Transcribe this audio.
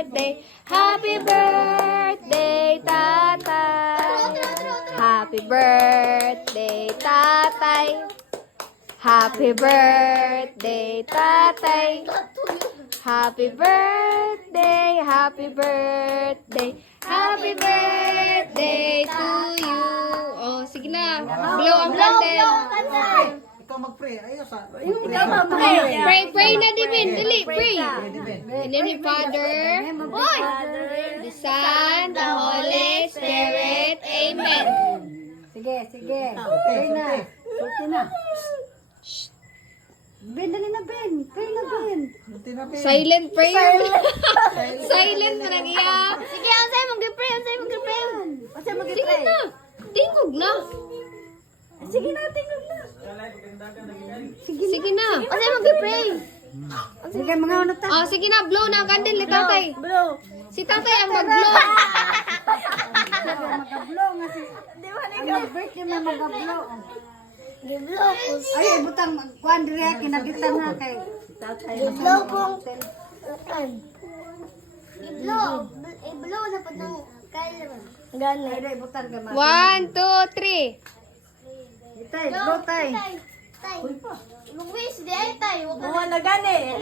birthday, happy birthday, tatay. Happy birthday, tatay. Happy birthday, tatay. Happy birthday, happy birthday, happy birthday to you. Oh, sige na. Blow ang candle. Ikaw mag-pray. Ayos ah. Pray na Divin. Dali, pray. In the name of Father, the Son, the Holy Spirit. Amen. Sige. Pray na. Sulti na. Ben, dali na, Ben. Pray na, Ben. Silent prayer. Silent mo nang iyak. Sige, unsay mag-pray. Kasi Sige mag-pray. na. Tingog na. Sige na, tingog na. Sige na. Unsay mag-pray. Sige, mga unot ta. Oh, sige na. Blow na ang candle ni tatay. Si tatay ang mag-blow. Mag-blow nga si... Ang birthday na mag-blow. Giblow po. Ay, butang kuan dire kinagitan na kay tatay. Giblow po. Giblow na po ng kailan. Gani. Ay, butang ka ma. 1, 2, 3. Itay, blow tay. Tay. Luwis, di ay tay. Buwan na gani.